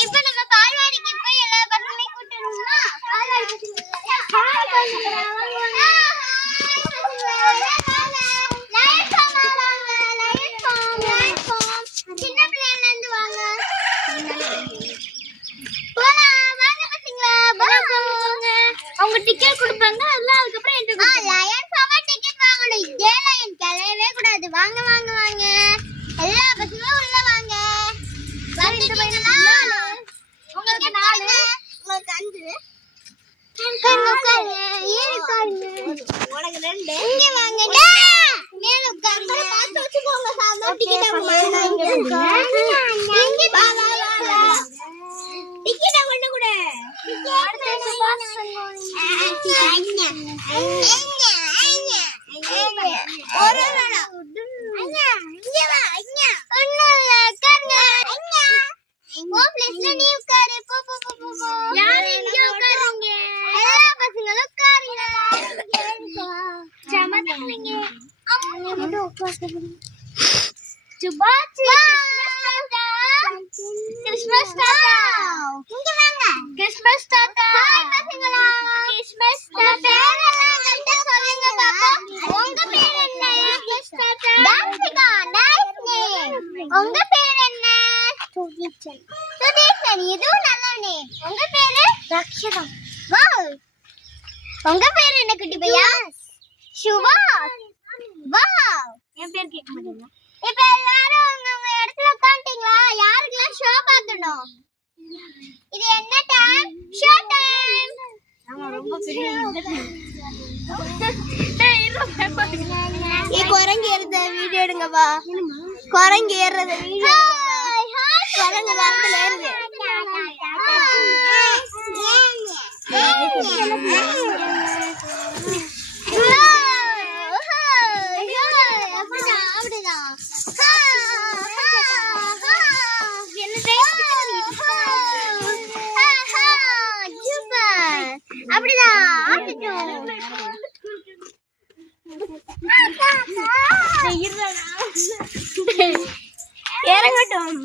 இப்போ நம்ம பால்வாடிக்கு போய் எல்லா பசங்களையும் கூட்டிடுவோம்னா அவங்க டிக்கெட் கொடுப்பாங்க அதெல்லாம் அதுக்கப்புறம் என்கிட்ட லயன் ஃபார்மா டிக்கெட் வாங்கணும் இதே லயன் கிளையவே கூடாது வாங்க வாங்க வாங்க எல்லா பசங்களும் உள்ள வாங்க வந்துட்டீங்களா உங்களுக்கு 4 உங்களுக்கு 5 உனக்கு 2 இங்க வாங்க மேல உட்காருங்க பாத்து வச்சுக்கோங்க சாமா டிக்கெட் வாங்க இங்க வா வா வா டிக்கெட் கொண்டு கூட கிறிஸ்மஸ் தாத்தா இங்க வாங்க கிறிஸ்மஸ் தாத்தா ஹாய் பசங்களா கிறிஸ்மஸ் தாத்தா பேரெல்லாம் சொல்லுங்க பாப்பா உங்க பேர் என்ன கிறிஸ்மஸ் தாத்தா டான்சிகா நைஸ் நேம் உங்க பேர் என்ன சுதீஷன் சுதீஷன் இது நல்ல நேம் உங்க பேர் ரக்ஷிதா வாவ் உங்க பேர் என்ன குட்டி பையா சுவா வாவ் என் பேர் கேட்க மாட்டீங்க இப்போ எல்லாரும் உங்க இடத்துல உட்கார்ந்தீங்களா யாருக்கெல்லாம் ஷோ பார்க்கணும் இது என்ன டைம் ஷோ டைம் நம்ம ரொம்ப பெரிய ஏ குரங்கு ஏறத வீடியோ எடுங்கப்பா குரங்கு ஏறத வீடியோ குரங்கு வரதுல ஏறுது இறங்கட்டும்